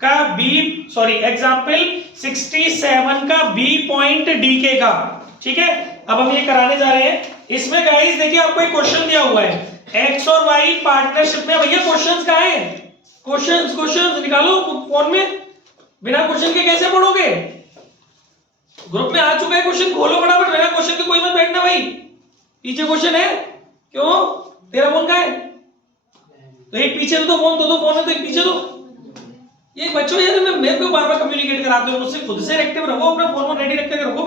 का एग्जाम्पल 67 का B point DK का, ठीक है। अब हम ये कराने जा रहे हैं। इसमें गाइस देखिए आपको एक क्वेश्चन दिया हुआ है एक्स और वाई पार्टनरशिप में। भैया क्वेश्चंस कहाँ हैं? क्वेश्चंस निकालो फोन में, बिना क्वेश्चन के कैसे पढ़ोगे? ग्रुप में आ चुका है क्वेश्चन, खोलो फटाफट, बिना क्वेश्चन के कोई मत बैठना भाई। पीछे क्वेश्चन है, क्यों? तेरा फोन कहाँ है? तो एक पीछे दो फोन, दो फोन है तो एक पीछे दो। ये बच्चों यार मैं को बार बार कम्युनिकेट कराते हो मुझसे, खुद से एक्टिव रखो, अपना फोन रेडी रख के रखो।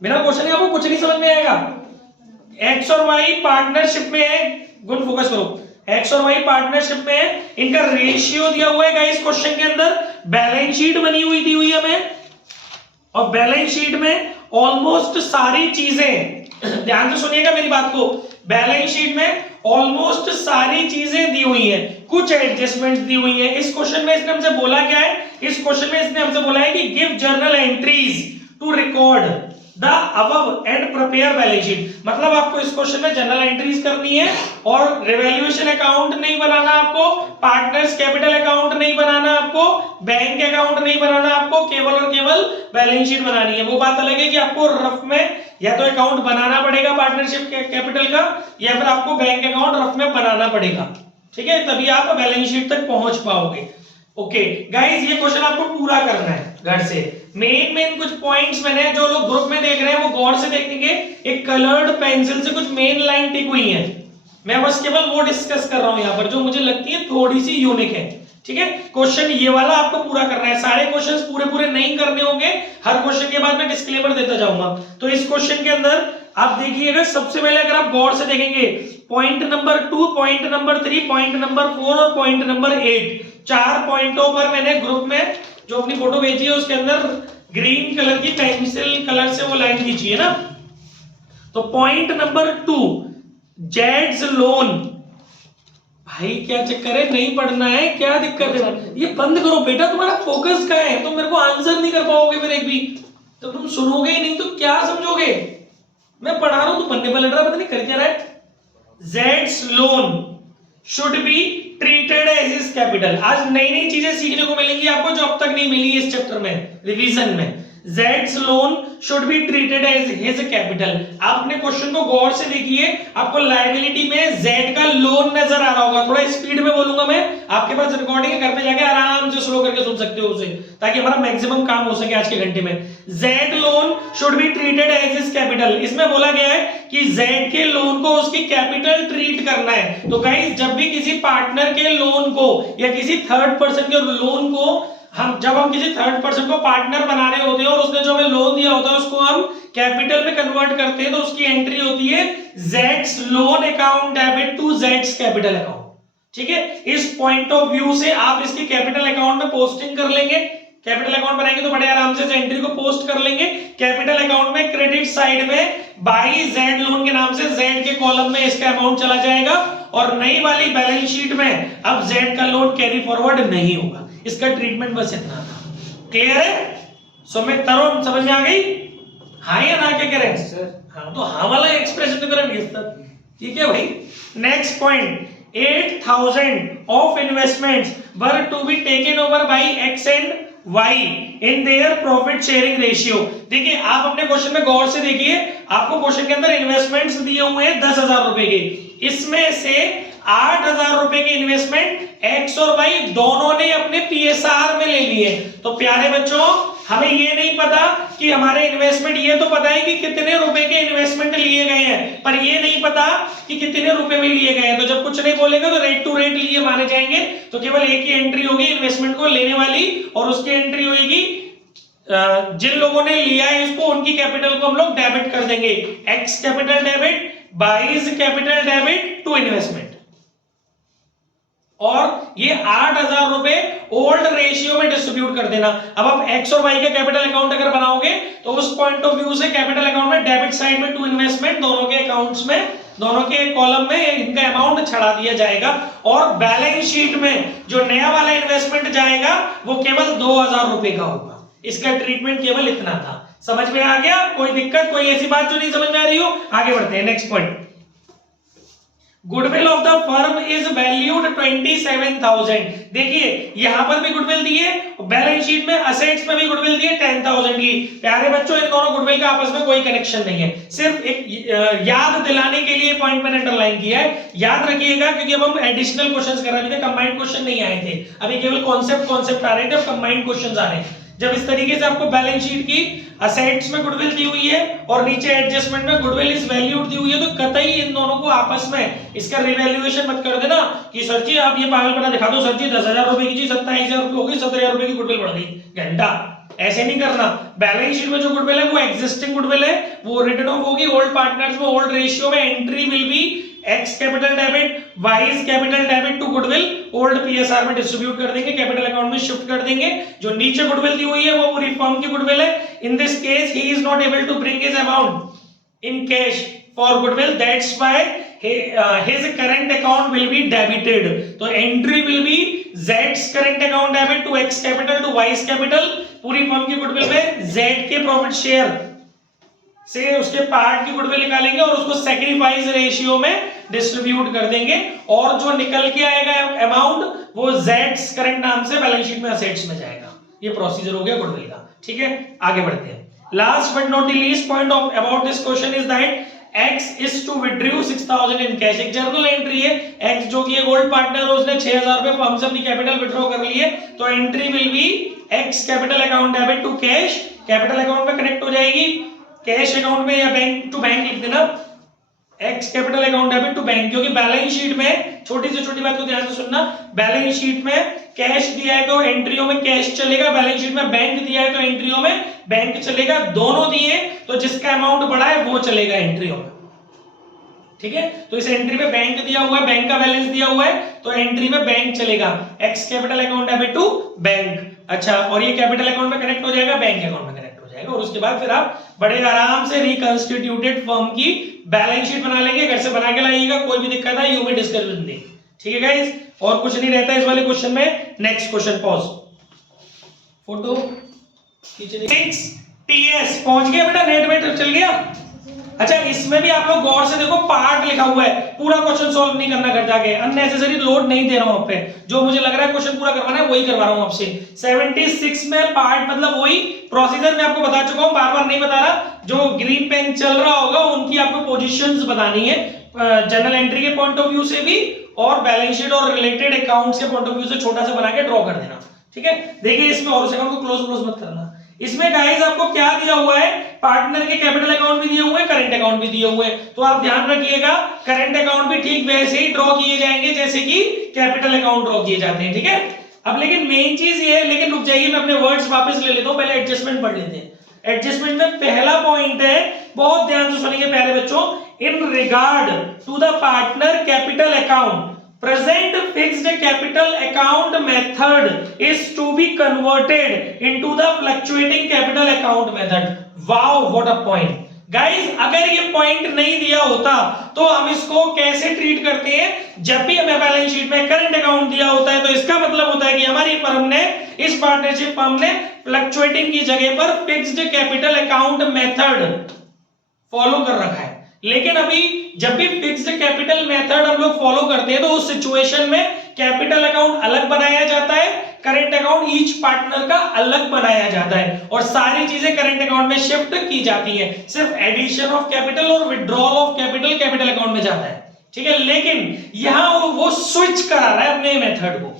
बिना क्वेश्चन के आपको कुछ नहीं समझ में आएगा। एक्स और वाई पार्टनरशिप में है, गुड फोकस करो। एक्स और वाई पार्टनरशिप में है, इनका रेशियो दिया हुआ है गाइस क्वेश्चन के अंदर, बैलेंस शीट बनी हुई दी हुई है हमें, और बैलेंस शीट में ऑलमोस्ट सारी चीजें, ध्यान से सुनिएगा मेरी बात को, बैलेंस शीट में ऑलमोस्ट सारी चीजें दी हुई हैं, कुछ एडजस्टमेंट्स दी हुई हैं। इस क्वेश्चन में इसने हमसे बोला क्या है? इस क्वेश्चन में इसने हमसे बोला है कि give journal entries to record the above and prepare balance sheet. मतलब आपको इस क्वेश्चन में जर्नल एंट्रीज करनी है और रिवैल्यूएशन अकाउंट नहीं बनाना आपको, पार्टनर्स कैपिटल अकाउंट नहीं बनाना आपको, बैंक अकाउंट नहीं बनाना आपको, केवल और केवल बैलेंस शीट बनानी है। वो बात अलग है कि आपको रफ में या तो अकाउंट बनाना पड़ेगा पार्टनरशिप कैपिटल का, या फिर आपको बैंक अकाउंट रफ में बनाना पड़ेगा, ठीक है, तभी आप बैलेंस शीट तक पहुंच पाओगे। ओके गाइस, ये क्वेश्चन आपको पूरा करना है घर से। मेन कुछ पॉइंट्स मैंने, जो लोग ग्रुप में देख रहे हैं वो गौर से देखेंगे, एक कलर्ड पेंसिल से कुछ मेन लाइन टिक हुई है, मैं बस केवल वो डिस्कस कर रहा हूं यहां पर जो मुझे लगती है थोड़ी सी यूनिक है, ठीक है। क्वेश्चन ये वाला आपको पूरा करना है, सारे क्वेश्चंस पूरे नहीं करने होंगे, हर क्वेश्चन के बाद मैं डिस्क्लेमर देता जाऊंगा। तो इस क्वेश्चन के अंदर आप देखिएगा, सबसे पहले अगर आप गौर से देखेंगे, point number 2, point number 3, point number 4 और पॉइंट नंबर 8, 4 पॉइंटों पर मैंने ग्रुप में जो अपनी फोटो भेजी है उसके अंदर ग्रीन कलर की पेंसिल कलर से वो लाइन खींची है ना। तो पॉइंट नंबर 2, जेड्स लोन। भाई क्या चक्कर है, नहीं पढ़ना है, क्या दिक्कत है? ये बंद करो बेटा, तुम्हारा फोकस कहाँ है? तुम मेरे को आंसर नहीं कर पाओगे फिर एक भी, तो तुम सुनोगे ही नहीं तो क्या समझोगे? मैं पढ़ा रहा हूं तो बनने पलट रहा, पता नहीं कर क्या रहा है। जेड्स loan should be treated as his capital. आज नई चीजें सीखने को मिलेंगी आपको जो अब तक नहीं मिली इस चैप्टर में, रिवीजन में। जेड्स loan should be treated as his capital. आप अपने क्वेश्चन को गौर से देखिए, आपको लायबिलिटी में जेड का लोन नजर आ रहा होगा, थोड़ा स्पीड में बोलूंगा मैं, आपके पास रिकॉर्डिंग है, घर पे जाके आराम से स्लो करके सुन सकते हो उसे, ताकि हमारा मैक्सिमम काम हो सके आज के घंटे में। Z loan should be treated as his capital, इसमें बोला गया है कि जेड के लोन को उसकी कैपिटल ट्रीट करना है। तो गाइस, जब भी किसी पार्टनर के लोन को या किसी थर्ड पर्सन के लोन को जब हम किसी थर्ड पर्सन को पार्टनर बना रहे होते हैं और उसने जो हमें लोन दिया होता है उसको हम कैपिटल में कन्वर्ट करते हैं, तो उसकी एंट्री होती है जेड्स loan account debit to Jades capital account, ठीक है। इस पॉइंट ऑफ व्यू से आप इसकी कैपिटल अकाउंट में पोस्टिंग कर लेंगे, कैपिटल अकाउंट बनाएंगे तो बड़े आराम से इस एंट्री को पोस्ट कर लेंगे। कैपिटल अकाउंट में क्रेडिट साइड में बाई जेड लोन के नाम से जेड के कॉलम में इसका अमाउंट चला जाएगा, और नई वाली बैलेंस शीट में अब जेड का लोन कैरी फॉरवर्ड नहीं होगा। इसका ट्रीटमेंट बस इतना था, क्लियर है? सुमित, तरुण, समझ में आ गई? हाँ या ना, क्या कह रहे हैं सर? हाँ, तो हाँ वाला एक्सप्रेशन तो करेंगे, ठीक है भाई। Next point, 8,000 of investments were to be taken over by X and Y in their profit sharing ratio. देखिए, आप अपने क्वेश्चन में गौर से देखिए, आपको क्वेश्चन के अंदर इन्वेस्टमेंट्स दिए हुए हैं 10,000 रुपए के, इसमें से 8,000 रुपए के इन्वेस्टमेंट एक्स और वाई दोनों ने अपने पीएसआर में ले लिए। तो प्यारे बच्चों, हमें ये नहीं पता कि हमारे इन्वेस्टमेंट, ये तो पता है कि कितने रुपए के इन्वेस्टमेंट लिए गए हैं, पर ये नहीं पता कि कितने रुपए में लिए गए हैं। तो जब कुछ नहीं बोलेगा तो रेट टू रेट लिए माने जाएंगे, तो केवल एक ही एंट्री होगी इन्वेस्टमेंट को लेने वाली, और उसकी एंट्री होगी जिन लोगों ने लिया है इसको, उनकी कैपिटल को हम लोग डेबिट कर देंगे, X capital debit Y's capital debit to investment. और ये 8,000 रुपए ओल्ड रेशियो में डिस्ट्रीब्यूट कर देना। अब आप एक्स और वाई का कैपिटल अकाउंट अगर बनाओगे तो उस पॉइंट ऑफ व्यू से कैपिटल अकाउंट में डेबिट साइड में टू इन्वेस्टमेंट, दोनों के अकाउंट्स में, दोनों के कॉलम में इनका अमाउंट छड़ा दिया जाएगा, और बैलेंस शीट में जो नया वाला इन्वेस्टमेंट जाएगा वो केवल 2,000 रुपए का होगा। इसका ट्रीटमेंट केवल इतना था। समझ में आ गया? कोई दिक्कत, कोई ऐसी बात जो नहीं समझ में आ रही हो? आगे बढ़ते हैं, next point. Goodwill of the firm is valued 27,000। देखिए यहां पर भी गुडविल दी है, बैलेंस शीट में असेट्स में भी गुडविल दी है 10,000 की। प्यारे बच्चों इन दोनों गुडविल का आपस में कोई कनेक्शन नहीं है, सिर्फ एक याद दिलाने के लिए पॉइंट मैंने अंडरलाइन किया है। याद रखिएगा क्योंकि अब हम एडिशनल क्वेश्चंस कर रहे थे, कंबाइंड क्वेश्चन नहीं आए थे, अभी केवल कॉन्सेप्ट आ रहे थे, अब कंबाइंड क्वेश्चंस आ रहे हैं। जब इस तरीके से आपको बैलेंस शीट की असेट्स में गुडविल दी हुई है और नीचे एडजस्टमेंट में गुडविल इज वैल्यूड दी हुई है, तो कतई इन दोनों को आपस में इसका रिवैल्यूएशन मत कर देना कि सर जी आप ये पागलपना दिखा दो, सर जी 10,000 रुपए की चीज 27,000 रुपए हो गई, 17,000 रुपए की गुडविल बढ़ गई। घंटा ऐसे नहीं करना। बैलेंस शीट में जो गुडविल है वो एग्जिस्टिंग गुडविल है, वो रिटन ऑफ होगी ओल्ड पार्टनर्स में, ओल्ड रेशियो में entry will be X capital debit, Y capital debit to goodwill, old PSR में डिस्ट्रीब्यूट कर देंगे, कैपिटल अकाउंट में शिफ्ट कर देंगे। जो नीचे गुडविल दी हुई है वो पूरी फर्म की गुडविल है। In this case he is not able to bring his amount in cash for goodwill, that's why his current account will be debited। तो entry will be Z's current account debit to X capital to Y's capital। पूरी firm की goodwill में Z के profit share से उसके part की goodwill निकालेंगे और उसको सैक्रिफाइस रेशियो में डिस्ट्रीब्यूट कर देंगे, और जो निकल के आएगा अमाउंट वो Z's करंट नाम से बैलेंस शीट में असेट्स में जाएगा। ये प्रोसीजर हो गया गुडविल का। ठीक है, आगे बढ़ते हैं। Last but not the least point of about this question is that X is to withdraw 6,000 in cash। एक जर्नल एंट्री है, X जो कि एक ओल्ड पार्टनर है, उसने 6,000 रुपए फर्म से अपनी कैपिटल विड्रॉ कर ली है, तो entry will be X capital account debit to cash, capital account में कनेक्ट हो जाएगी, कैश अकाउंट में या बैंक टू बैंक लिख देना, X capital account debit to bank. क्योंकि बैलेंस शीट में छोटी से छोटी बात को ध्यान से सुनना, बैलेंस शीट में कैश दिया है तो एंट्रियों में कैश चलेगा, बैलेंस शीट में बैंक दिया है तो एंट्रियों में बैंक चलेगा, दोनों दिए तो जिसका अमाउंट बड़ा है वो चलेगा एंट्रियों में। ठीक है, तो इस एंट्री में बैंक दिया हुआ है, बैंक का बैलेंस दिया हुआ है, तो एंट्री में बैंक चलेगा, X capital account debit to bank. अच्छा, और ये कैपिटल अकाउंट में कनेक्ट हो जाएगा, बैंक अकाउंट में कनेक्ट हो जाएगा, और उसके बाद फिर आप बड़े आराम से रिकंस्टिट्यूटेड फर्म की बैलेंस शीट बना लेंगे। घर से बना के लाइएगा, कोई भी दिक्कत है यू में डिस्कस विद मी। ठीक है गाइस, और कुछ नहीं रहता इस वाले क्वेश्चन में। नेक्स्ट क्वेश्चन, पॉज, फोटो खींचने। टीएस पहुंच गया बेटा, नेट में चल गया। अच्छा, इसमें भी आप लोग गौर से देखो, पार्ट लिखा हुआ है, पूरा क्वेश्चन सॉल्व नहीं करना घर जाके, अननेसेसरी लोड नहीं दे रहा हूं आप पे, जो मुझे लग रहा है क्वेश्चन पूरा करवाना है वही करवा रहा हूं आपसे। 76 में पार्ट मतलब वही प्रोसीजर मैं आपको बता चुका हूं, बार बार नहीं बता रहा, जो ग्रीन पेन चल रहा होगा उनकी आपको पोजीशंस बतानी है, जनरल एंट्री के पॉइंट ऑफ व्यू से भी और बैलेंस शीट और रिलेटेड अकाउंट्स के पॉइंट ऑफ व्यू से छोटा सा बना के ड्रॉ कर देना। ठीक है, देखिए इसमें और अकाउंट को क्लोज मत करना। इसमें गाइस आपको क्या दिया हुआ है, पार्टनर के कैपिटल अकाउंट भी दिए हुए हैं, करंट अकाउंट भी दिए हुए हैं, तो आप ध्यान रखिएगा करंट अकाउंट भी ठीक वैसे ही ड्रॉ किए जाएंगे जैसे कि कैपिटल अकाउंट ड्रॉ किए जाते हैं। ठीक है, अब लेकिन मेन चीज ये है, लेकिन रुक जाइए मैं अपने वर्ड्स वापस ले लेता हूं, पहले एडजस्टमेंट पढ़ लेते हैं। एडजस्टमेंट में पहला पॉइंट है, बहुत ध्यान से सुनिए प्यारे बच्चों, in regard to the partner capital account present fixed capital account method is to be converted into the fluctuating capital account method। wow, what a point guys। अगर ये पॉइंट नहीं दिया होता तो हम इसको कैसे ट्रीट करते हैं, जब भी हमें बैलेंस शीट में करंट अकाउंट दिया होता है तो इसका मतलब होता है कि हमारी फर्म ने, इस पार्टनरशिप फर्म ने फ्लक्चुएटिंग की जगह पर fixed capital account method follow कर रखा है। लेकिन अभी जब भी फिक्स्ड कैपिटल मेथड हम लोग फॉलो करते हैं तो उस सिचुएशन में कैपिटल अकाउंट अलग बनाया जाता है, करंट अकाउंट ईच पार्टनर का अलग बनाया जाता है, और सारी चीजें करंट अकाउंट में शिफ्ट की जाती हैं। सिर्फ एडिशन ऑफ कैपिटल और withdrawal of capital capital account में जाता है। ठीक है, लेकिन यहां वो स्विच करा रहा है अपने मेथड को।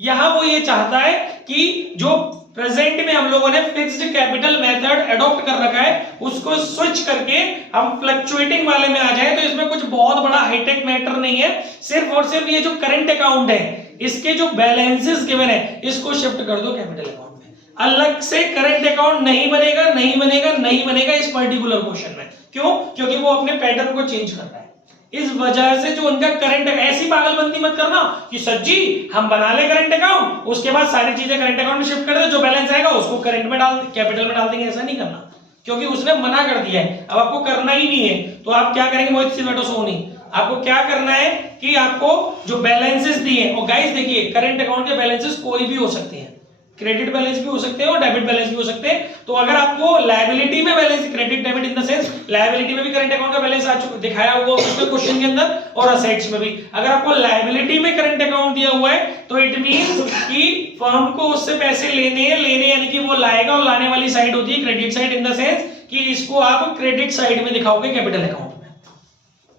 यहां वो ये चाहता है कि जो प्रेजेंट में हम लोगों ने फिक्स्ड कैपिटल मेथड अडॉप्ट कर रखा है उसको स्विच करके हम फ्लक्चुएटिंग वाले में आ जाए। तो इसमें कुछ बहुत बड़ा हाईटेक मैटर नहीं है, सिर्फ और सिर्फ ये जो करंट अकाउंट है इसके जो बैलेंसेस गिवन है इसको शिफ्ट कर दो कैपिटल अकाउंट में। अलग से करंट अकाउंट नहीं बनेगा, नहीं बनेगा, नहीं बनेगा इस पर्टिकुलर क्वेश्चन में। क्यों? क्योंकि वो अपने पैटर्न को चेंज कर रहा है। इस वजह से जो उनका करंट, ऐसी पागलबंदी मत करना कि सर जी हम बना ले करंट अकाउंट, उसके बाद सारी चीजें करंट अकाउंट में शिफ्ट कर दे, जो बैलेंस आएगा उसको करंट में डाल, कैपिटल में डाल देंगे। ऐसा नहीं करना, क्योंकि उसने मना कर दिया है। अब आपको करना ही नहीं है तो आप क्या करेंगे, मोहित सिंह बैठो सोनी, आपको क्या करना है कि आपको जो बैलेंसेस दिए, और गाइस देखिए करंट अकाउंट के बैलेंसेस कोई भी हो सकते हैं, क्रेडिट बैलेंस भी हो सकते हैं और डेबिट बैलेंस भी हो सकते हैं। तो अगर आपको लायबिलिटी में balance, credit debit in the sense liability में भी करंट अकाउंट का बैलेंस दिखाया हुआ उसके क्वेश्चन के अंदर, और असेट्स में भी। अगर आपको लायबिलिटी में करंट अकाउंट दिया हुआ है तो इट मींस कि फर्म को उससे पैसे लेने यानी कि वो लाएगा, और लाने वाली साइड होती है credit side in the sense कि इसको आप क्रेडिट साइड में दिखाओगे कैपिटल अकाउंट में।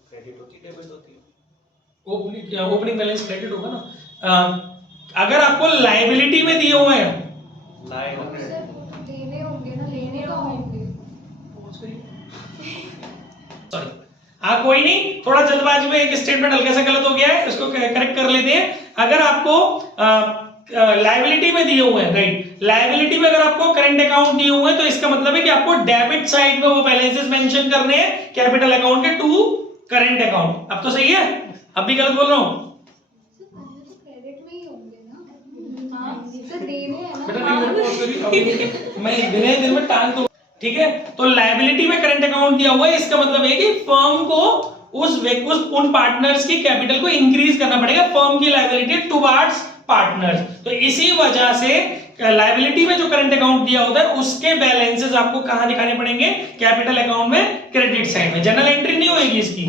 क्रेडिट होती है, डेबिट होती है, ओपनिंग बैलेंस क्रेडिट होगा ना। अगर आपको लायबिलिटी में दिए हुए हैं, लेने होंगे ना, लेने का होंगे, सॉरी हाँ कोई नहीं, थोड़ा जल्दबाजी में एक स्टेटमेंट हल्का सा गलत हो गया है, इसको करेक्ट कर लेते हैं। अगर आपको लायबिलिटी में दिए हुए हैं, राइट, लायबिलिटी में अगर आपको करंट अकाउंट दिए हुए हैं तो इसका मतलब है कि आपको डेबिट साइड में वो बैलेंसेस मेंशन करने हैं कैपिटल अकाउंट के टू करंट अकाउंट। अब तो सही है, अब भी गलत बोल रहा हूं? क्रेडिट में ही होंगे ना। हां सर, देने हैं ना। बेटा नहीं, मैं पॉज करी, मैं दिन में टांग दो, ठीक है। तो लायबिलिटी में करंट अकाउंट दिया हुआ है, इसका मतलब है कि फर्म को उन पार्टनर्स की कैपिटल को इंक्रीज करना पड़ेगा, फर्म की लायबिलिटी टुवर्ड्स पार्टनर्स। तो इसी वजह से लायबिलिटी में जो करंट अकाउंट दिया होता है उसके बैलेंसेस आपको कहां दिखाने पड़ेंगे? कैपिटल अकाउंट में, क्रेडिट साइड में। जनरल एंट्री नहीं होगी इसकी,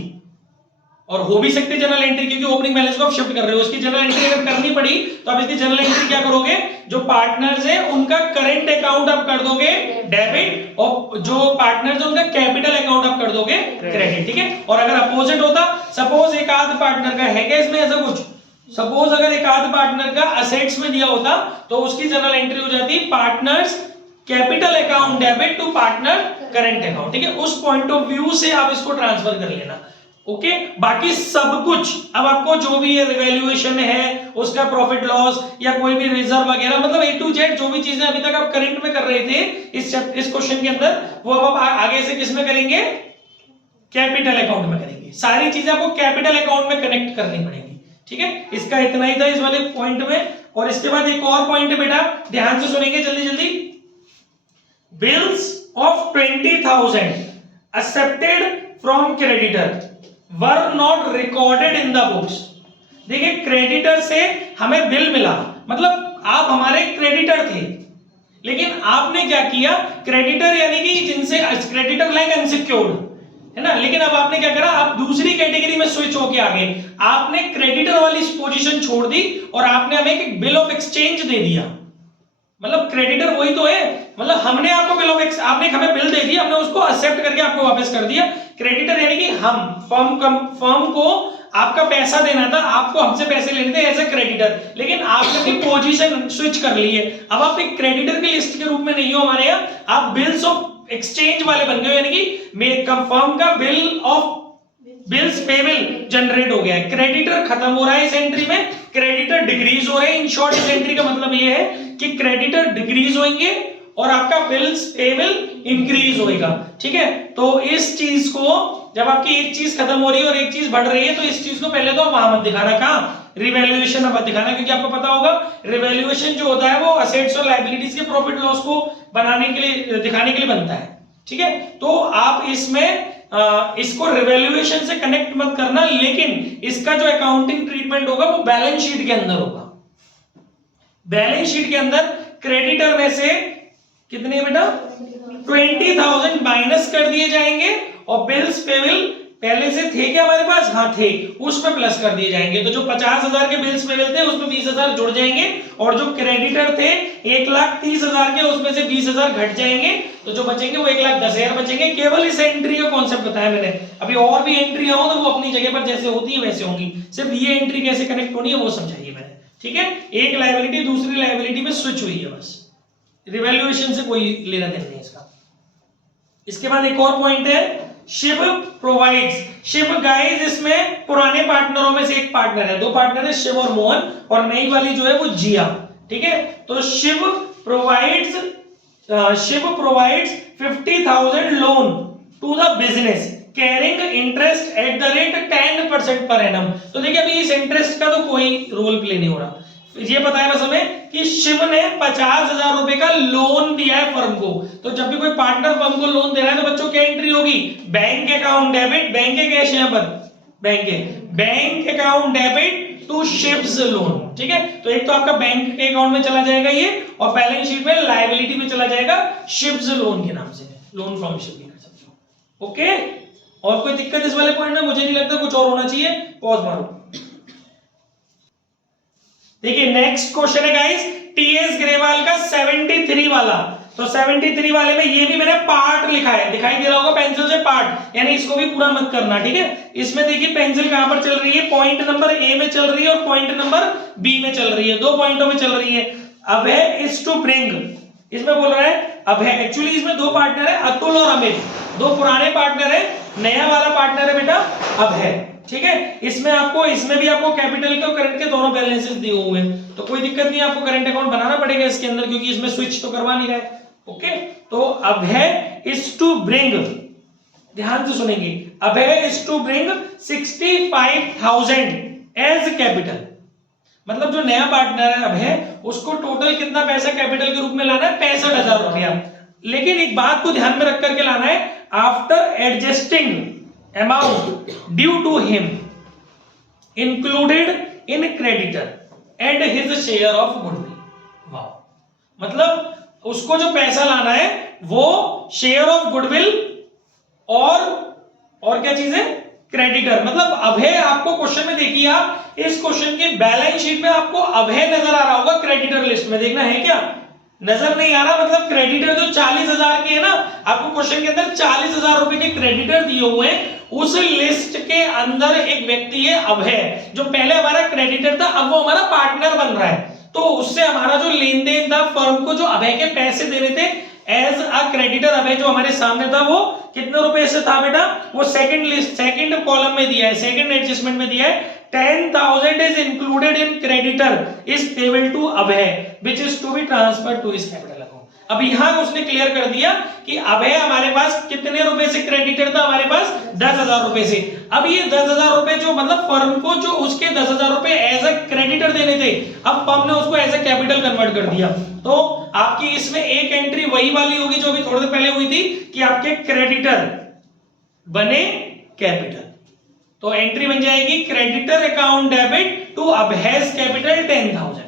और हो भी सकती है जनरल एंट्री, क्योंकि ओपनिंग बैलेंस को आप शिफ्ट कर रहे हो। इसकी जनरल एंट्री अगर करनी पड़ी तो आप इसकी जनरल एंट्री क्या करोगे? जो पार्टनर्स हैं उनका करंट अकाउंट आप कर दोगे डेबिट, और जो पार्टनर्स हैं उनका कैपिटल अकाउंट आप कर दोगे क्रेडिट, ठीक है। और अगर अपोजिट होता, सपोज एक आध पार्टनर का है क्या इसमें ऐसा कुछ, सपोज अगर एक आध पार्टनर का असेट्स में दिया होता तो उसकी जनरल एंट्री हो जाती partners capital account debit to partner current account, ठीक है। उस पॉइंट ऑफ व्यू से आप इसको ट्रांसफर कर लेना, ओके। बाकी सब कुछ अब आपको जो भी है रिवैल्यूएशन है, उसका प्रॉफिट लॉस या कोई भी रिजर्व वगैरह, मतलब ए टू जेड जो भी चीजें अभी तक आप करंट में कर रहे थे इस क्वेश्चन के अंदर, वो अब आप आगे से किस में करेंगे? कैपिटल अकाउंट में करेंगे। सारी चीजें आपको कैपिटल अकाउंट में कनेक्ट करनी पड़ेंगी, ठीक है। इसका इतना ही था इस वाले पॉइंट में। और इसके बाद एक और पॉइंट है बेटा, ध्यान से सुनेंगे जल्दी जल्दी। Bills of 20,000 accepted from creditor were not recorded in the books. देखिए, क्रेडिटर से हमें बिल मिला, मतलब आप हमारे क्रेडिटर थे, लेकिन आपने क्या किया? क्रेडिटर यानी कि जिनसे क्रेडिटर लाइक अनसिक्योर्ड है ना, लेकिन अब आपने क्या करा? आप दूसरी कैटेगरी में स्विच होके आ गए। आपने क्रेडिटर वाली पोजीशन छोड़ दी और आपने हमें एक बिल ऑफ एक्सचेंज दे दिया। मतलब क्रेडिटर वही तो है, मतलब हमने आपको बिल ऑफ आपने हमें बिल दे दिया, हमने उसको एक्सेप्ट करके आपको वापस कर दिया। क्रेडिटर यानी कि हम फर्म को आपका पैसा देना था, आपको हमसे पैसे लेने थे एज ए क्रेडिटर, लेकिन आपने अपनी पोजीशन स्विच कर ली है। अब आप एक क्रेडिटर की लिस्ट के रूप में नहीं हो हमारे यहाँ, आप बिल्स ऑफ एक्सचेंज वाले बन गए, यानी कि फर्म का बिल्स पेबल जनरेट हो गया है। क्रेडिटर खत्म हो रहा है इस एंट्री में, क्रेडिटर डिक्रीज हो रहे हैं। इन शॉर्ट इस एंट्री का मतलब ये है कि क्रेडिटर डिक्रीज होंगे और आपका बिल्स पेबल इंक्रीज होएगा, ठीक है। तो इस चीज को, जब आपकी एक चीज खत्म हो रही है और एक चीज बढ़ रही है, तो इस चीज को पहले तो वहां मत दिखाना, कहां? रिवैल्यूएशन मत दिखाना, क्योंकि आपको पता होगा रिवैल्यूएशन जो होता है वो असेट्स और लायबिलिटीज के प्रॉफिट लॉस को बनाने के लिए, दिखाने के लिए बनता है, ठीक है। तो आप इसमें इसको रिवैल्यूएशन से कनेक्ट मत करना, लेकिन इसका जो अकाउंटिंग ट्रीटमेंट होगा वो बैलेंस शीट के अंदर होगा। बैलेंस शीट के अंदर क्रेडिटर में से कितने बेटा? 20,000 माइनस कर दिए जाएंगे, और बिल्स पेबल पहले से थे क्या हमारे पास? हाँ थे, उसमें प्लस कर दिए जाएंगे। तो जो 50,000 के बिल्स पेबल थे उसमें 20,000 जुड़ जाएंगे, और जो क्रेडिटर थे 1,30,000 के, उसमें से 20,000 घट जाएंगे, तो जो बचेंगे वो 1,10,000 बचेंगे। केवल इस एंट्री का कॉन्सेप्ट बताया मैंने। अभी और भी एंट्री हो तो वो अपनी जगह पर जैसे होती है वैसे होंगी, सिर्फ ये एंट्री कैसे कनेक्ट होनी है वो समझाइए मैंने, ठीक है। एक लायबिलिटी दूसरी लायबिलिटी में स्विच हुई है, बस रिवैल्यूएशन से कोई लेना देना नहीं इसका। इसके बाद एक और पॉइंट है, शिव प्रोवाइड्स। शिव गाइस इसमें पुराने पार्टनरों में से एक पार्टनर है, दो पार्टनर है शिव और मोहन, और नई वाली जो है वो जिया, ठीक है। तो Shiv provides 50,000 loan to the business carrying interest at the rate 10% पर एनम। तो देखिए, अभी इस इंटरेस्ट का तो कोई रोल प्ले नहीं हो रहा, ये पता है बस हमें कि शिव ने 50,000 रुपए का लोन दिया है फर्म को। तो जब भी कोई पार्टनर फर्म को लोन दे रहा है तो बच्चों क्या एंट्री होगी? बैंक अकाउंट डेबिट, बैंक के कैश, यहां पर bank account debit to Shiv's loan, account, ठीक है। तो एक तो आपका बैंक के अकाउंट में चला जाएगा ये, और बैलेंस शीट में लायबिलिटी में चला जाएगा शिप्स लोन के नाम से, लोन फ्रॉम शिप भी कर सकते हो। ओके, और कोई दिक्कत इस वाले पॉइंट में? मुझे नहीं लगता कुछ और होना चाहिए। पॉज मारो। देखिए नेक्स्ट क्वेश्चन है गाइस, टीएस ग्रेवाल का 73 वाला। तो 73 वाले में ये भी मैंने पार्ट लिखा है, दिखाई दे रहा होगा पेंसिल से पार्ट, यानी इसको भी पूरा मत करना, ठीक है। इसमें देखिए पेंसिल कहां पर चल रही है, पॉइंट नंबर ए में चल रही है और पॉइंट नंबर बी में चल रही है, दो पॉइंटों में चल रही है। अभय इज टू ब्रिंग, इसमें बोल रहा है अभय, एक्चुअली इसमें दो पार्टनर है, अतुल और अमित, दो पुराने पार्टनर है, नया वाला पार्टनर है बेटा अभय, ठीक है। इसमें भी आपको कैपिटल के और करंट के दोनों बैलेंसेस दिए हुए हैं, तो कोई दिक्कत नहीं, आपको करंट अकाउंट बनाना पड़ेगा इसके अंदर, क्योंकि इसमें स्विच तो करवा नहीं रहा है। ओके, तो अभय इज टू ब्रिंग, ध्यान से सुनेंगे, Abhay is to bring 65,000 as capital, मतलब जो नया पार्टनर है अभय, उसको टोटल कितना पैसा कैपिटल के रूप में लाना है, 65,000 रुपया। लेकिन एक बात को ध्यान में रख करके लाना है, after adjusting amount due to him included in creditor and his share of goodwill। वाह, मतलब उसको जो पैसा लाना है वो शेयर ऑफ गुडविल और क्या चीज है, क्रेडिटर। मतलब अभय, आपको क्वेश्चन में देखिए, आप इस क्वेश्चन के बैलेंस शीट में आपको अभय नजर आ रहा होगा, क्रेडिटर लिस्ट में देखना है क्या, नजर नहीं आ रहा, मतलब क्रेडिटर जो 40,000 के है ना, आपको क्वेश्चन के अंदर 40,000 रुपए के क्रेडिटर दिए हुए हैं, उस लिस्ट के अंदर एक व्यक्ति है अभय, जो पहले हमारा क्रेडिटर था, अब वो हमारा पार्टनर बन रहा है। तो उससे हमारा जो लेन देन था, फर्म को जो अभय के पैसे देने थे एज अ क्रेडिटर, अभय जो हमारे सामने था, वो कितने रुपए से था बेटा, वो सेकंड कॉलम में दिया है, सेकंड एडजस्टमेंट में दिया है, 10,000 is included in creditor is payable to Abhay which is to be transferred to his capital account। अब यहां उसने क्लियर कर दिया कि अभय हमारे पास कितने रुपए से क्रेडिटर था, हमारे पास 10,000 रुपए से। अब ये 10,000 रुपए जो, मतलब फर्म को जो उसके 10,000 रुपए एज अ क्रेडिटर देने थे, अब फर्म ने उसको एज अ कैपिटल कन्वर्ट कर दिया। तो आपकी इसमें एक एंट्री वही वाली होगी जो अभी थोड़ी देर पहले हुई थी, कि आपके क्रेडिटर बने कैपिटल, तो एंट्री बन जाएगी creditor account debit to Abhay's capital 10,000,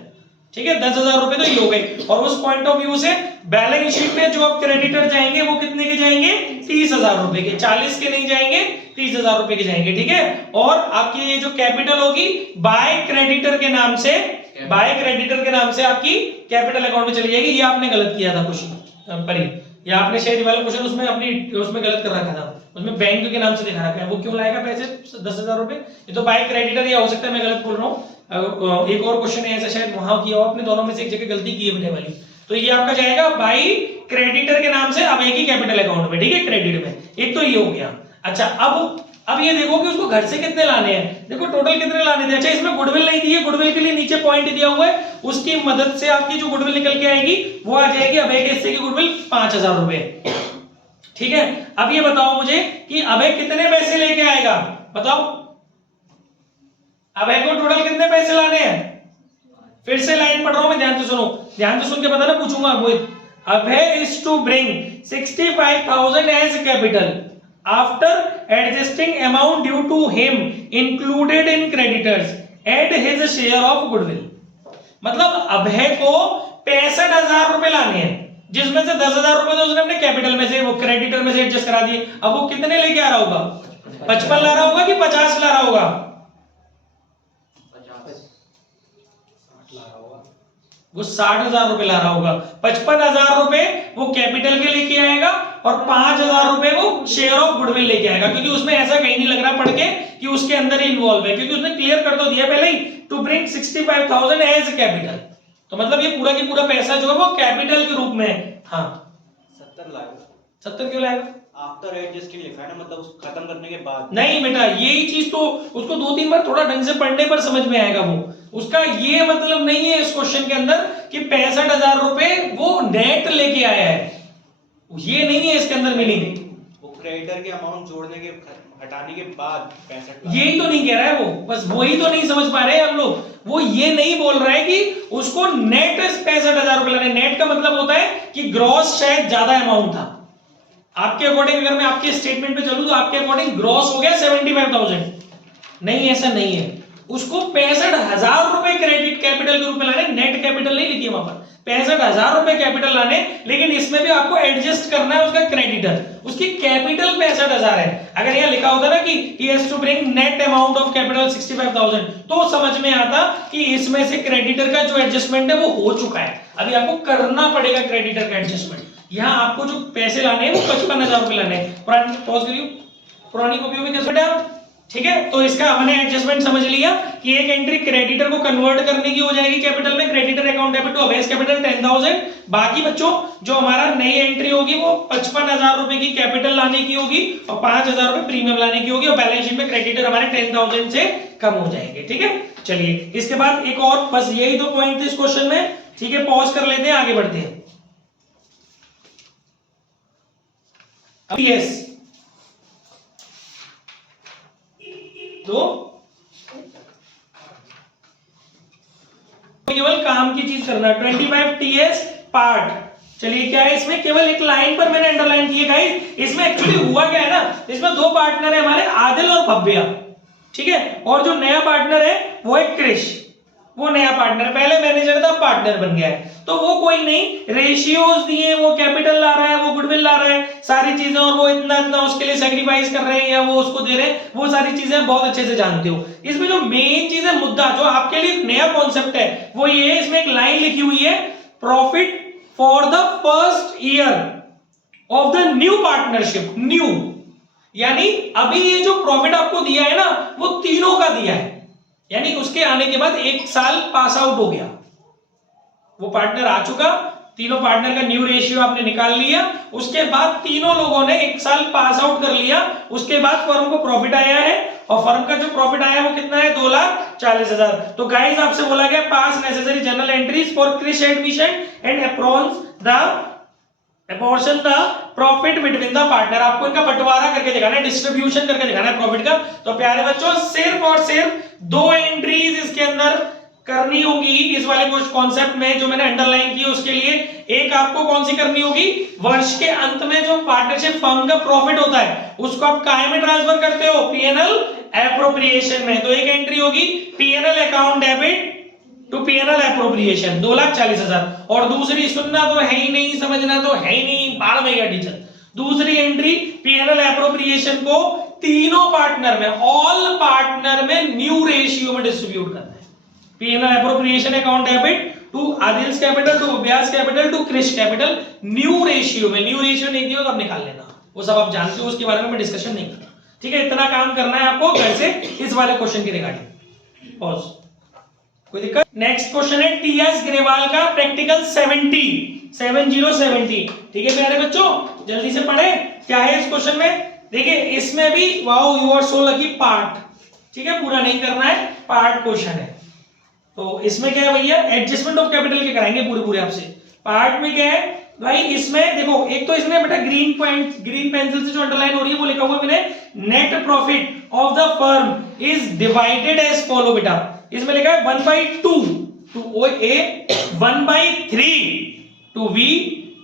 ठीक है। 10,000 रुपए तो ये हो गए, और उस पॉइंट ऑफ व्यू से बैलेंस शीट में जो अब क्रेडिटर जाएंगे वो कितने के जाएंगे, 30,000 रुपए के, 40 के नहीं जाएंगे, 30,000 रुपए के जाएंगे, ठीक है। और आपकी ये जो कैपिटल होगी बाय क्रेडिटर के नाम से, आपकी कैपिटल अकाउंट में चली जाएगी। ये आपने गलत किया था क्वेश्चन पर, या आपने शायद वाला क्वेश्चन उसमें गलत कर रखा था, उसमें बैंक के नाम से दिखा रखा है, वो क्यों लाएगा पैसे 10,000 रुपए, ये तो बाय क्रेडिटर, या हो सकता है मैं गलत बोल रहा हूँ, एक और क्वेश्चन है ऐसा शायद वहां किया हो आपने, दोनों में से एक जगह गलती की है बेटे वाली। तो ये आपका जाएगा बाय क्रेडिटर के नाम से अभय की कैपिटल अकाउंट में, ठीक है, क्रेडिट में। एक तो ये हो गया। अच्छा, अब ये देखो कि उसको घर से कितने लाने हैं, देखो टोटल कितने लाने थे। अच्छा, इसमें गुडविल नहीं दी है, गुडविल के लिए नीचे पॉइंट दिया हुआ है, उसकी मदद से आपकी जो गुडविल निकल के आएगी वो आ जाएगी अभय के हिस्से की गुडविल 5,000 रुपए, ठीक है। अब ये बताओ मुझे कि अभय कितने पैसे लेके आएगा, बताओ अभय को टोटल कितने पैसे लाने हैं। फिर से लाइन पढ़ रहा हूं मैं, ध्यान से सुनो, ध्यान से सुन के बताना, पूछूंगा Mohit. Abhay is to bring 65,000 as capital after adjusting amount due to him included in creditors and his share of goodwill. मतलब अभय को 65,000 रुपए लाने हैं, जिसमें से 10,000 रुपए तो उसने अपने कैपिटल में से, वो क्रेडिटर में से एडजस्ट करा दिए। अब वो कितने लेके आ रहा होगा, 55 ला रहा होगा कि 50 ला रहा होगा, 60 ला रहा होगा, वो 60,000 रुपए ला रहा होगा। 55,000 रुपए वो कैपिटल के लेके आएगा और 5,000 रुपए वो शेयर ऑफ गुडविल लेके आएगा, क्योंकि उसमें ऐसा कहीं नहीं लग रहा पढ़ के कि उसके अंदर ही इन्वॉल्व है, क्योंकि उसने क्लियर कर तो दिया पहले ही, टू ब्रिंग 65,000 एज कैपिटल। तो मतलब ये पूरा की पूरा पैसा जो है वो कैपिटल के रूप में है। हाँ 70 लाएगा। 70 क्यों लाएगा, आफ्टर एडजस्टिंग लिखा है ना, मतलब खत्म करने के बाद। नहीं बेटा, यही चीज तो उसको 2-3 बार थोड़ा ढंग से पढ़ने पर समझ में आएगा। वो उसका ये मतलब नहीं है इस क्वेश्चन के अंदर कि 65,000 रुपए वो नेट लेके आया है, ये नहीं है इसके अंदर मीनिंग। वो क्रेडिटर के अमाउंट जोड़ने के हटाने के बाद 65 यही तो नहीं कह रहा है वो, बस वही तो नहीं समझ पा रहे हैं हम लोग। वो ये नहीं बोल रहा है कि उसको नेट 65,000 रुपए लाने। नेट का मतलब होता है कि ग्रॉस शायद ज्यादा अमाउंट था आपके अकॉर्डिंग, अगर मैं आपके स्टेटमेंट पे चलूं तो आपके अकॉर्डिंग ग्रॉस हो गया 75,000। नहीं, ऐसा नहीं है। उसको 65,000 रुपए क्रेडिट कैपिटल के रूप में लाने, नेट कैपिटल नहीं लिखी वहां पर, 65,000 रुपए कैपिटल लाने, लेकिन इसमें भी आपको एडजस्ट करना है उसका क्रेडिटर, उसकी कैपिटल 65,000 है। अगर यहाँ लिखा होता ना कि he has to bring net amount of capital 65,000 तो समझ में आता कि इसमें से क्रेडिटर का जो एडजस्टमेंट है वो हो चुका है, अभी आपको करना पड़ेगा क्रेडिटर का एडजस्टमेंट। यहाँ आपको जो पैसे लाने हैं वो 55,000 रुपए लाने हैं। पुरानी कॉपियों में कैसे बेटा, ठीक है। तो इसका हमने एडजस्टमेंट समझ लिया कि एक एंट्री क्रेडिटर को कन्वर्ट करने की हो जाएगी कैपिटल में, क्रेडिटर अकाउंट डेबिट टू अवेज कैपिटल 10,000। बाकी बच्चों जो हमारा नई एंट्री होगी वो 55,000 रुपए की कैपिटल लाने की होगी और 5,000 रुपए प्रीमियम लाने की होगी और बैलेंस शीट में क्रेडिटर हमारे 10,000 से कम हो जाएंगे, ठीक है। चलिए इसके बाद एक और, बस यही दो पॉइंट थे इस क्वेश्चन में, ठीक है। पॉज कर लेते हैं, आगे बढ़ते हैं। यस तो केवल काम की चीज करना, 25 TS पार्ट। चलिए क्या है इसमें, केवल एक लाइन पर मैंने अंडरलाइन किया गाइस। इसमें एक्चुअली हुआ क्या है ना, इसमें दो पार्टनर है हमारे, आदिल और भव्या, ठीक है। और जो नया पार्टनर है वो है क्रिश, वो नया पार्टनर, पहले मैनेजर था पार्टनर बन गया है। तो वो कोई नहीं, रेशियोज दिए, वो कैपिटल ला रहा है, वो गुडविल ला रहा है, सारी चीजें, और वो इतना इतना उसके लिए सैक्रिफाइस कर रहे हैं या वो उसको दे रहे हैं, वो सारी चीजें बहुत अच्छे से जानते हो। इसमें जो मेन चीज है, मुद्दा जो आपके लिए नया कॉन्सेप्ट है वो ये है, इसमें एक लाइन लिखी हुई है, profit for the first year of the new partnership. New यानी अभी ये जो प्रॉफिट आपको दिया है ना वो तीनों का दिया है, यानी उसके आने के बाद एक साल पास आउट हो गया, वो पार्टनर आ चुका, तीनों पार्टनर का न्यू रेशियो आपने निकाल लिया, उसके बाद तीनों लोगों ने एक साल पास आउट कर लिया, उसके बाद फर्म को प्रॉफिट आया है और फर्म का जो प्रॉफिट आया है वो कितना है, 2,40,000। तो गाइस आपसे बोला गया pass necessary journal entries for Krish admission and apportion the profit between the partner. आपको इनका बंटवारा करके दिखाना है, डिस्ट्रीब्यूशन करके दिखाना है प्रॉफिट का। तो प्यारे बच्चों सिर्फ और सिर्फ दो एंट्रीज इसके अंदर करनी होगी इस वाले कॉन्सेप्ट में जो मैंने अंडरलाइन की उसके लिए। एक आपको कौन सी करनी होगी, वर्ष के अंत में जो पार्टनरशिप फर्म का प्रॉफिट होता है उसको आप काहे में ट्रांसफर करते हो, पीएनएल एप्रोप्रिएशन में। तो एक एंट्री होगी PNL account debit to PNL appropriation 2,40,000, और दूसरी, सुनना तो है ही नहीं, समझना तो है ही नहीं, बाढ़ में गया टीचर। दूसरी एंट्री पीएनएल एप्रोप्रिएशन को तीनों पार्टनर में, ऑल पार्टनर में न्यू रेशियो में डिस्ट्रीब्यूट करना है। PNL appropriation account debit to Adil's capital to Abhay's capital to Krish capital new ratio में। न्यू रेशियो नहीं दिया तो आप निकाल लेना, वो सब आप जानते हो, उसके बारे में मैं डिस्कशन नहीं करता, ठीक है। इतना काम करना है आपको घर से इस वाले क्वेश्चन की रिगार्डिंग। पॉज, कोई दिक्कत? नेक्स्ट क्वेश्चन है टीएस ग्रेवाल का प्रैक्टिकल 70, ठीक है प्यारे बच्चों, जल्दी से पढ़े क्या है इस क्वेश्चन में। देखिए इसमें भी wow you are so lucky part, ठीक है, पूरा नहीं करना है, पार्ट क्वेश्चन है। तो इसमें क्या है भैया, एडजस्टमेंट ऑफ कैपिटल के कराएंगे पूरे आपसे। पार्ट में क्या है भाई, इसमें देखो, एक तो इसमें बेटा ग्रीन पेंसिल से जो अंडरलाइन हो रही है वो लिखा हुआ है मैंने, net profit of the firm is divided as follow. बेटा इसमें लिखा है 1/2 to A, 1/3 to B,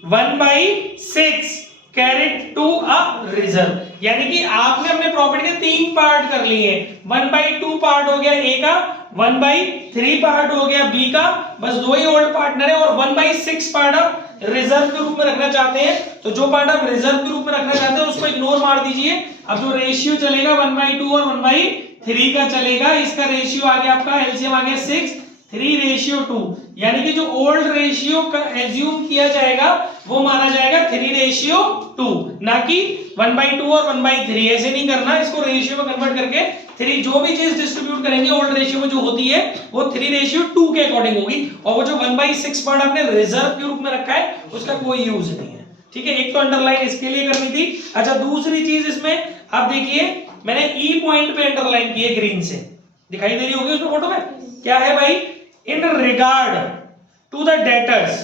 1/6 carried to a reserve. यानी कि आपने अपने प्रॉफिट के 3 पार्ट कर लिए हैं, 1/2 पार्ट हो गया ए का, 1/3 पार्ट हो गया बी का, बस 2 ही ओल्ड पार्टनर है, और 1/6 पार्ट आप रिजर्व के रूप में रखना चाहते हैं। तो जो पार्ट आप रिजर्व के रूप में रखना चाहते हैं उसको इग्नोर मार दीजिए। अब जो रेशियो चलेगा 1/2 और 1/3 का चलेगा, इसका रेशियो आ गया आपका, एलसीएम आ गया 6, 3:2, यानी कि जो ओल्ड रेशियो का एज्यूम किया जाएगा वो माना जाएगा 3:2, ना कि 1/2 और 1/3। ऐसे नहीं करना, इसको रेशियो में कन्वर्ट करके 3, जो भी चीज डिस्ट्रीब्यूट करेंगे ओल्ड रेशियो में जो होती है वो 3:2 के अकॉर्डिंग होगी, और वो जो 1/6 पार्ट आपने रिजर्व के रूप में रखा है उसका कोई यूज नहीं है, ठीक है। एक तो अंडरलाइन इसके लिए करनी थी। अच्छा दूसरी चीज इसमें आप देखिए, मैंने ई पॉइंट पे अंडरलाइन की है ग्रीन से, दिखाई दे रही होगी उसमें फोटो में, क्या है भाई, in regard to the debtors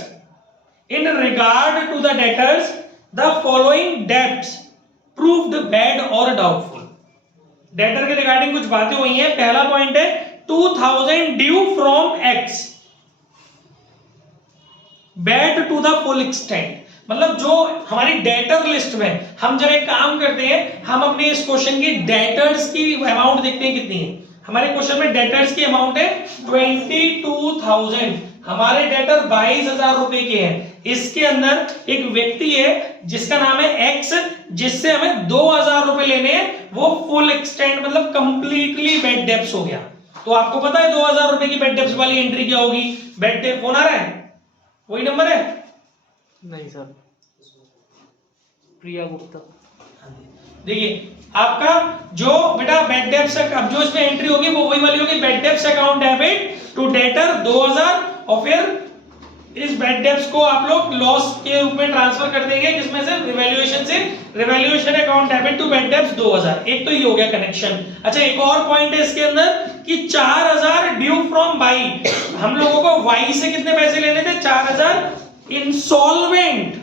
the following debts proved bad or doubtful। Debtor के रिगार्डिंग कुछ बातें हुई हैं। पहला पॉइंट है 2000 due from X, bad to the full extent. मतलब जो हमारी डेटर लिस्ट में हम जब एक काम करते हैं, हम अपने इस क्वेश्चन की डेटर्स की अमाउंट देखते हैं कितनी है, हमारे क्वेश्चन में डेटर्स की अमाउंट है 22,000, हमारे डेटर 22,000 रुपए के हैं। इसके अंदर एक व्यक्ति है जिसका नाम है एक्स, जिससे हमें 2,000 रुपए लेने हैं, वो फुल एक्सटेंड मतलब कंप्लीटली बेड डेप्स हो गया। तो आपको पता है 2,000 रुपए की बेड डेप्स वाली एंट्री क्या होगी? बेड डेप फोन आ रहा है, वही नंबर है? नहीं सर, प्रिया गुप्ता। देखिए आपका जो बेटा बेड डेप्स, अब जो इसमें एंट्री होगी वो वही वाली होगी, bad debts account debit to debtor 2,000, और फिर इस बेड डेप्स को आप लोग लॉस के रूप में ट्रांसफर कर देंगे, किसमें से? रिवैल्यूएशन से। Revaluation account debit to bad debts 2,000। एक तो ये हो गया कनेक्शन। अच्छा, एक और पॉइंट है इसके अंदर कि 4,000 ड्यू फ्रॉम वाई। हम लोगों को वाई से कितने पैसे लेने थे? 4,000। इंसॉल्वेंट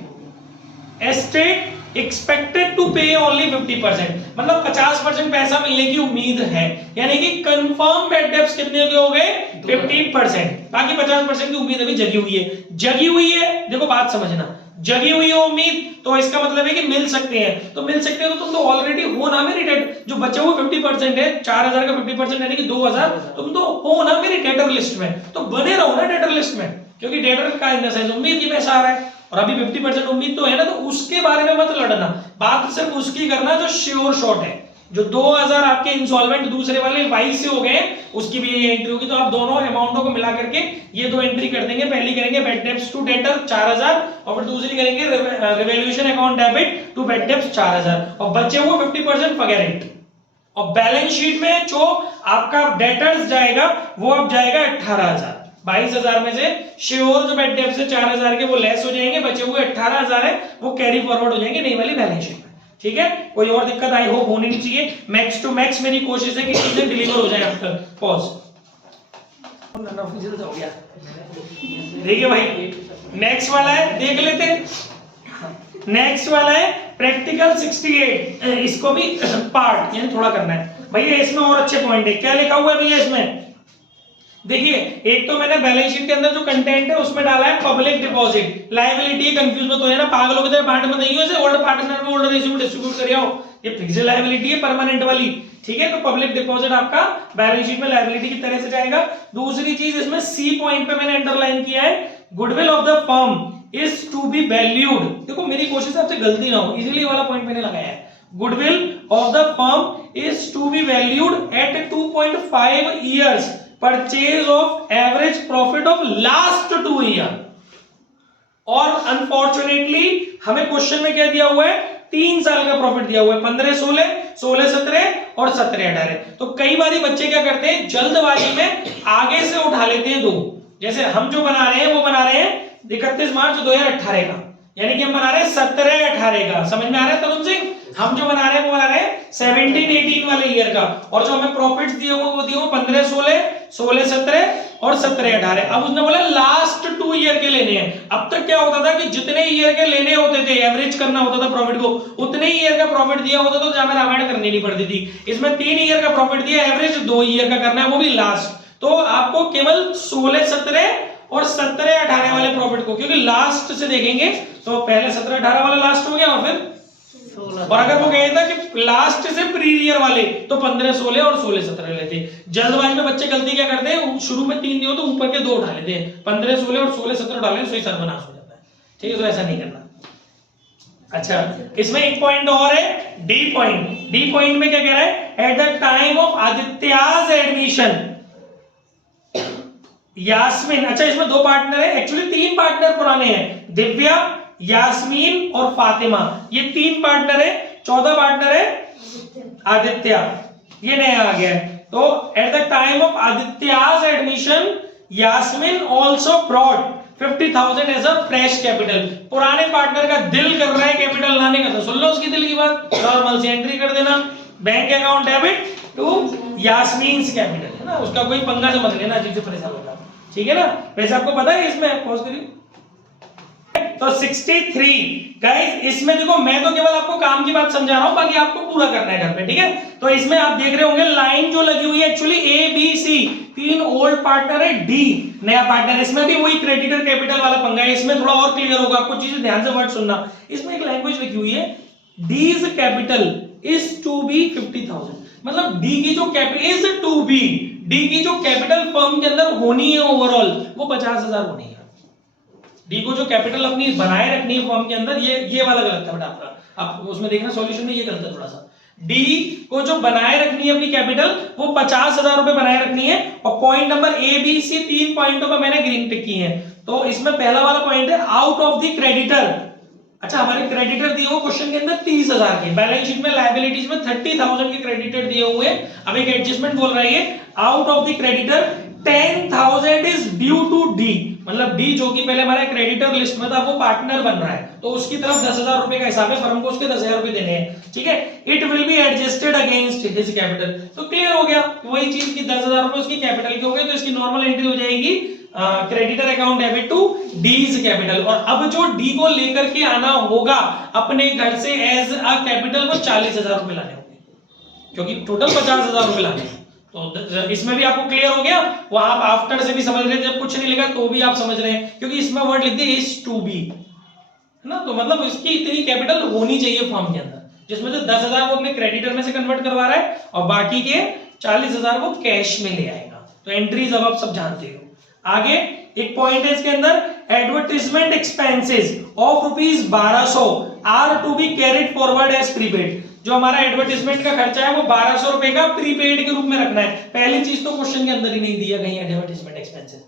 एस्टेट एक्सपेक्टेड टू पे ओनली 50%, मतलब 50% पैसा मिलने की उम्मीद है, यानी कि कंफर्म बेड डेप्स कितने हो गए? 50%, बाकी 50% की उम्मीद अभी जगी हुई है। जगी हुई है, देखो बात समझना, जगी हुई है उम्मीद, तो इसका मतलब है कि मिल सकते हैं। तो मिल सकते हैं तो तुम तो ऑलरेडी हो ना मेरी डेट, जो बचे हुए 50% है, 4,000 का 50% यानी कि 2,000, तुम तो हो ना मेरी डेटर लिस्ट में, तो बने रहो ना डेटर लिस्ट में, क्योंकि डेटर का इन द सेंस उम्मीद की पैसा आ रहा है, और अभी 50% उम्मीद तो है ना, तो उसके बारे में मत लड़ना, बात सिर्फ उसकी करना जो श्योर शॉट है। जो 2,000 आपके इंसॉल्वेंट दूसरे वाले वाई से हो गए, उसकी भी ये एंट्री होगी। तो आप दोनों अमाउंटों को मिला करके ये दो एंट्री कर देंगे। पहली करेंगे बेड डेप्स टू डेटर 4,000, और फिर दूसरी करेंगे revaluation account debit to bad debts 4,000, और बचे हुए 50% फॉरगेट इट। और बैलेंस शीट में जो आपका डेटर्स जाएगा वो अब जाएगा 18,000। 22,000 में से श्योर जो बेड डेप्स है 4,000 के वो लेस हो जाएंगे, बचे हुए 18,000 है वो कैरी फॉरवर्ड हो जाएंगे नई वाली बैलेंस शीट में। ठीक है, कोई और दिक्कत आई होप होनी नहीं चाहिए। मैक्स टू मैक्स मेरी कोशिश है कि चीजें डिलीवर हो जाए आफ्टर पॉज। हो गया, देखिए भाई नेक्स्ट वाला है, देख लेते हैं। नेक्स्ट वाला है प्रैक्टिकल 68, इसको भी पार्ट यानी थोड़ा करना है भैया। इसमें और अच्छे पॉइंट है, क्या लिखा हुआ है भैया इसमें? देखिए, एक तो मैंने बैलेंस शीट के अंदर जो कंटेंट है उसमें डाला है पब्लिक डिपॉजिट लायबिलिटी। कंफ्यूज मत हो जाना, पागलों की तरह बांट मत नहीं हो, इसे ओल्ड पार्टनर में ओल्ड रेशियो में डिस्ट्रीब्यूट कर आओ। ये फिक्स्ड लायबिलिटी है परमानेंट वाली, ठीक है। तो पब्लिक डिपॉजिट आपका बैलेंस शीट में लायबिलिटी की तरह से जाएगा। दूसरी चीज इसमें सी पॉइंट पे मैंने अंडरलाइन किया है, goodwill of the firm is to be valued. देखो मेरी कोशिश आपसे गलती ना हो, इसीलिए वाला पॉइंट मैंने लगाया है। Goodwill of the firm is to be valued at 2.5 years purchase of average profit of last 2 year। और अनफॉर्चुनेटली हमें क्वेश्चन में क्या दिया हुआ है? 3 साल का प्रॉफिट दिया हुआ है, 15-16, 16-17 और 17-18। तो कई बार बच्चे क्या करते हैं, जल्दबाजी में आगे से उठा लेते हैं 2। जैसे हम जो बना रहे हैं वो बना रहे हैं 31 मार्च 2018 का, यानी कि हम बना रहे हैं 17-18 का। समझ में आ रहा है तरुण सिंह? हम जो बना रहे हैं वो बना रहे हैं 17-18 वाले ईयर का, और जो हमें प्रॉफिट्स दिए हुए वो दिए हुए 15-16, 16-17 और 17-18। अब उसने बोला लास्ट 2 ईयर के लेने हैं। अब तक क्या होता था कि जितने ईयर के लेने होते थे, एवरेज करना होता था प्रॉफिट को, उतने ही ईयर का प्रॉफिट दिया होता तो जहां रामायण करनी नहीं पड़ती थी। इसमें 3 ईयर का प्रॉफिट दिया, एवरेज 2 ईयर का करना है, वो भी लास्ट। तो आपको केवल 16-17 और 17-18 वाले प्रॉफिट को, क्योंकि लास्ट से देखेंगे तो पहले 17-18 वाला लास्ट हो गया, और फिर और अगर वो कहता कि लास्ट से प्रीवियर वाले तो 15-16 और 16-17 लेते हैं। जल्दबाजी में बच्चे गलती क्या करते हैं, शुरू में 3 दियो तो ऊपर के 2 उठा लेते हैं, 15-16 और 16-17 डालें तो सर्वनाश हो जाता है। ठीक है, तो ऐसा नहीं करना। अच्छा, इसमें एक पॉइंट और है, डी पॉइंट। डी पॉइंट में क्या कह रहा है? At the time of Aditya's admission Yasmin. अच्छा, इसमें 2 पार्टनर है, एक्चुअली 3 पार्टनर पुराने हैं, दिव्या, यास्मीन और फातिमा, ये 3 पार्टनर है। 14 पार्टनर है आदित्य, ये नया आ गया है। तो at the time of Aditya's admission Yasmin also brought 50,000 as a fresh capital. पुराने पार्टनर का दिल कर रहा है कैपिटल लाने का, तो सुन लो उसकी दिल की बात, नॉर्मल से एंट्री कर देना, bank account debit to Yasmin's capital, है ना। उसका कोई पंगा से मत लेना, अजीब से परेशान होगा, ठीक है ना। वैसे आपको पता है इसमें, पॉज करिए। तो 63 गाइस, इसमें देखो मैं तो केवल आपको काम की बात समझा रहा हूं, बाकी आपको पूरा करना है घर पे, ठीक है। तो इसमें आप देख रहे होंगे लाइन जो लगी हुई है, actually A B C 3 old partner है, डी नया पार्टनर। इसमें भी वही क्रेडिटर कैपिटल वाला पंगा है, इसमें थोड़ा और क्लियर होगा आपको, चीजें ध्यान से वर्ड सुनना। इसमें एक लैंग्वेज लिखी हुई है, D's capital is to be 50,000। मतलब डी की जो capital is to be, D की जो कैपिटल फर्म के अंदर होनी है ओवरऑल वो 50,000 होनी है। डी को जो कैपिटल अपनी बनाए रखनी है फर्म के अंदर, ये वाला गलत था बेटा आपका, आप उसमें देखना सॉल्यूशन में ये गलत है थोड़ा सा। डी को जो बनाए रखनी है अपनी कैपिटल वो 50,000 रुपए बनाए रखनी है। और point number A B C 3 पॉइंटों पर मैंने ग्रीन टिक की है। तो इसमें पहला वाला पॉइंट है आउट ऑफ द क्रेडिटर। अच्छा, हमारे क्रेडिटर दिए हुए क्वेश्चन के अंदर 30,000 के, बैलेंस शीट में लायबिलिटीज में 30,000 के क्रेडिटर दिए हुए। अब एक एडजस्टमेंट बोल रहा है out of the creditor 10,000 is due to D, मतलब डी जो कि पहले हमारे क्रेडिटर लिस्ट में था वो पार्टनर बन रहा है, तो उसकी तरफ 10,000 रुपए का हिसाब है, फर्म को उसके 10,000 रुपए देने हैं, ठीक है। It will be adjusted against his capital, तो क्लियर हो गया वही चीज कि 10,000 रुपए उसकी कैपिटल के हो गए, तो इसकी नॉर्मल एंट्री हो जाएगी creditor account debit to D's capital. और अब जो डी को लेकर के आना होगा अपने घर से एज अ कैपिटल वो 40,000 रुपए लाने होंगे, क्योंकि टोटल 50,000 रुपए लाने हैं। तो इसमें भी आपको क्लियर हो गया, वो आप आफ्टर से भी समझ रहे थे, जब कुछ नहीं लिखा तो भी आप समझ रहे हैं, क्योंकि इसमें वर्ड लिख दिया इज टू बी, है ना। तो मतलब इसकी इतनी कैपिटल होनी चाहिए फर्म के अंदर, जिसमें से 10,000 वो अपने क्रेडिटर में से कन्वर्ट करवा रहा है और बाकी के 40,000 वो कैश में ले आएगा। तो एंट्रीज अब आप सब जानते हो। आगे एक पॉइंट है इसके अंदर, advertisement expenses of ₹1200 are to be carried forward as prepaid. जो हमारा एडवर्टाइजमेंट का खर्चा है वो 1200 रुपए का प्रीपेड के रूप में रखना है। पहली चीज तो क्वेश्चन के अंदर ही नहीं दिया कहीं एडवर्टाइजमेंट एक्सपेंसेस,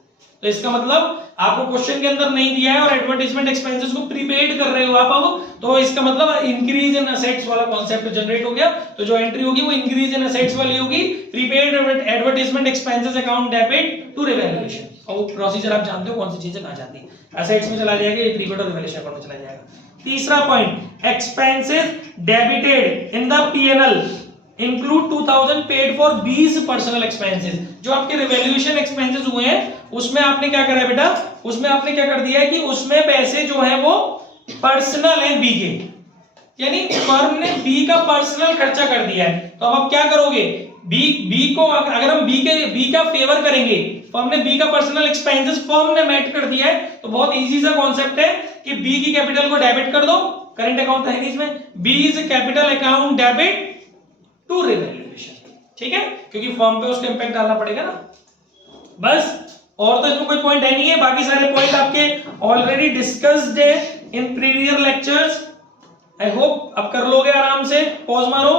तो इसका मतलब आपको क्वेश्चन के अंदर नहीं दिया है और एडवर्टाइजमेंट एक्सपेंसेस को प्रीपेड कर रहे हो आप अब, तो इसका मतलब इंक्रीज इन असेट्स वाला कॉन्सेप्ट जनरेट हो गया। तो जो एंट्री होगी वो इंक्रीज इन असेट्स वाली होगी, prepaid advertisement expenses account debit to revaluation. और प्रोसीजर आप जानते हो कौन सी चीजें कहां जाती है, असेट्स में चला जाएगा, ये प्रीपेड और रिवैल्यूएशन अकाउंट में चला जाएगा। तीसरा point, expenses debited in the PNL include 2000 paid for 20 personal expenses. जो आपके रिवैल्यूएशन एक्सपेंसेस हुए हैं उसमें आपने क्या करा है बेटा, उसमें आपने क्या कर दिया है कि उसमें पैसे जो है वो पर्सनल है बी के, यानी फर्म ने बी का पर्सनल खर्चा कर दिया है। तो अब आप क्या करोगे, बी को अगर हम बी का फेवर करेंगे, फर्म ने बी का पर्सनल एक्सपेंसेस फर्म ने मेट कर दिया है, तो बहुत इजी सा कॉन्सेप्ट है कि बी की कैपिटल को डेबिट कर दो, करंट अकाउंट है नहीं इसमें, B is capital account debit to revaluation, ठीक है, क्योंकि फर्म पे उसका इंपैक्ट डालना पड़ेगा ना। बस, और तो इसमें कोई पॉइंट है नहीं है, बाकी सारे पॉइंट आपके ऑलरेडी डिस्कस्ड है in previous lectures. I hope अब कर लोगे आराम से, पॉज मारो।